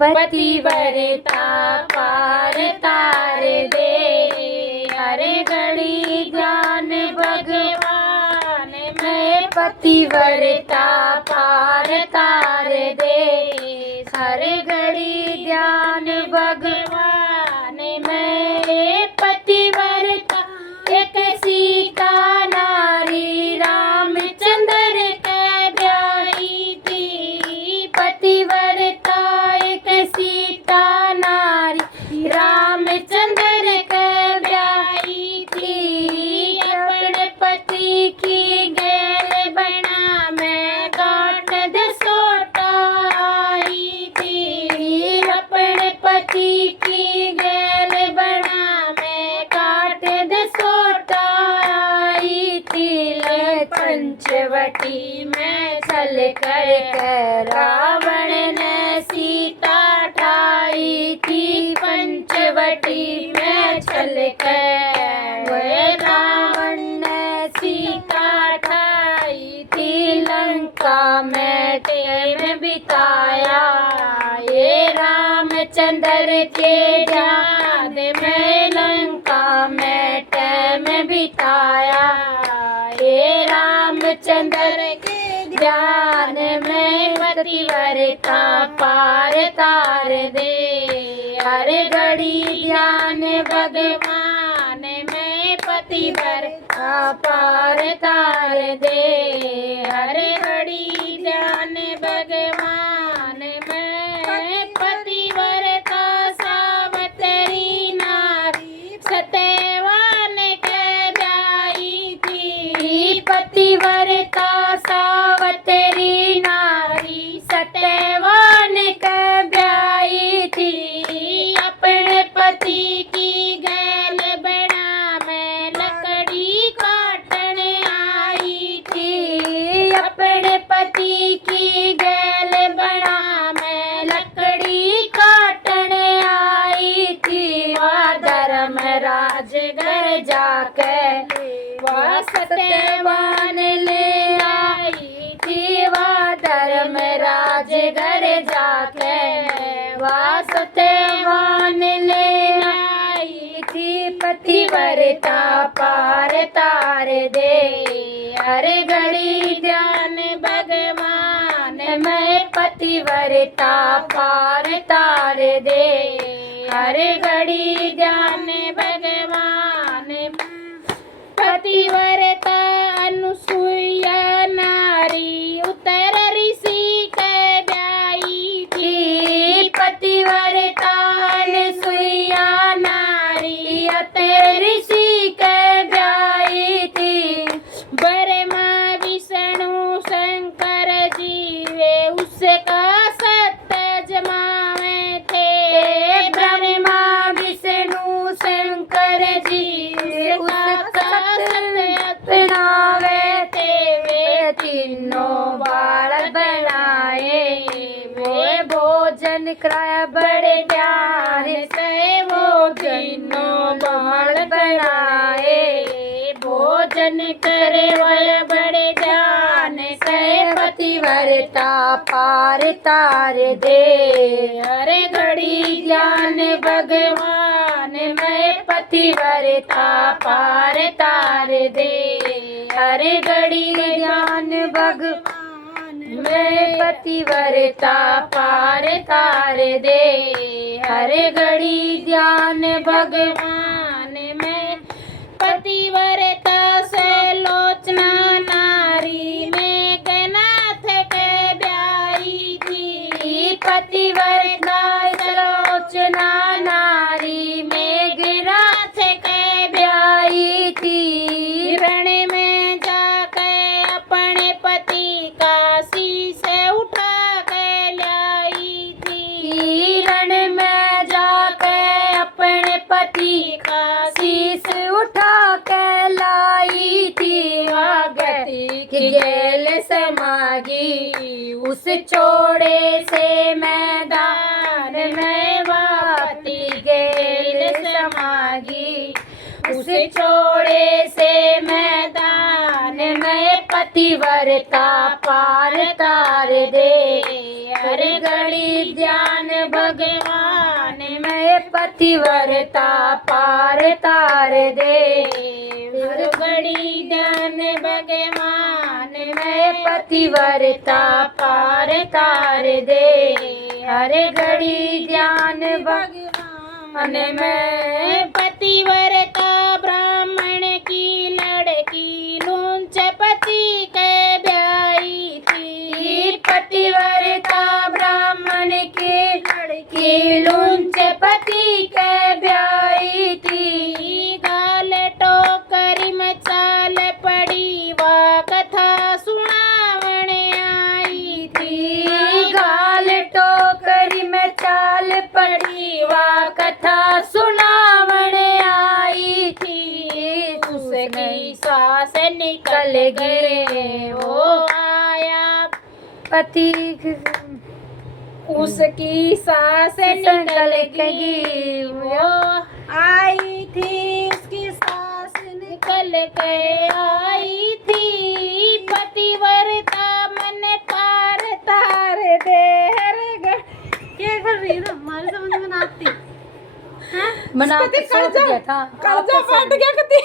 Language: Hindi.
पतिव्रता पार तार दे। हर घड़ी ध्यान भगवान में पतिव्रता पार तार दे। हर घड़ी ध्यान भगवान में पतिव्रता एक सीता नारी रामचंद्र के ब्याही थी। पतिव्रता एक सीता नारी रामचंद्र के ब्याही थी। अपने पति की गैल बना में गांठ दसोटा आई थी। अपने पति की गैल बना में गांठ दसोटा आई थी। पंचवटी में चल कर रावण ने सीता ठाई थी। पंचवटी में चल कर रावण ने सीता ठाई थी। लंका में टाइम बिताया ये रामचंद्र के ध्यान में। लंका में टाइम बिताया ये रामचंद्र के ध्यान में। पतिव्रता पार तार दे। हर घड़ी ध्यान भगवान में पतिव्रता पार तार दे। हर घड़ी ध्यान भगवान में पतिव्रता सावित्री नारी सत्यवान के ब्याही थी। पतिव्रता सावित्री नारी सत्यवान के ब्याही थी। अपने पति की गैल बना में लकड़ी काटने आई थी। अपने पति की गैल बना में लकड़ी काटने आई थी। वह धर्मराज घर जाकर वह सत्यवान ले आई थी। वह धर्मराज घर जाकर वह सत्यवान ले आई थी। पतिव्रता पार तार दे। हर घड़ी ध्यान भगवान में पतिव्रता पार तार दे। हर घड़ी ध्यान भगवान में पतिव्रता अनुसुईया नारी उत्तर ऋषि के ब्याही थी। पतिव्रता अनुसुईया नारी उत्तर ऋषि के ब्याही थी। ब्रह्मा विष्णु शंकर जी वे उसका सत्य जमावे थे। ब्रह्मा विष्णु शंकर जी उसका अपनावे थे। वे तीनों बाल बनाए वे भोजन कराया बड़े ध्यान से। वो तीनों बाल बनाए भोजन करे वाले बड़े ध्यान से। पतिव्रता पार तार दे। हर घड़ी ध्यान भगवान में पतिव्रता पार तार दे। हर घड़ी ध्यान भगवान में पतिव्रता पार तार दे। हर घड़ी ध्यान भगवान में पतिव्रता से लोचना नारी मेघनाथ के ब्याही थी। पतिव्रता से लोचना नारी मेघनाथ के ब्याही थी। रण में जाके अपने पति का शीश उठा के लाई थी। रण में जाके अपने पति का शीश उठा के लाई थी। गति की गैल समागी उस चौड़े से मैदान में। वापति गैल समागी उस चौड़े से मैदान में। पतिव्रता पार तार दे। हर घड़ी ध्यान भग भगवान मैं पतिव्रता पार तार दे हर घड़ी ध्यान भगवान मैं पतिव्रता पार तार दे हर घड़ी ध्यान भगवान मैं पतिव्रता ब्राह्मण की लड़की लूंच पति के ब्याई थी पतिव्रता ब्राह्मण की लड़की लूंच पति के ब्याई थी गाल टोकरी में चाल पड़ी वा कथा सुनावण आई थी गाल टोकरी में चाल पड़ी वा कथा सुनावण आई थी उसकी सांस निकल गई वो आया पति उसकी सांस निकल गई वो आई थी उसकी सांस निकल के आई थी पतिव्रता मन तार तार दे हर क्या कर रही है हमारे समझ में ना आती मना के सो गया था कर्जा फट गया कति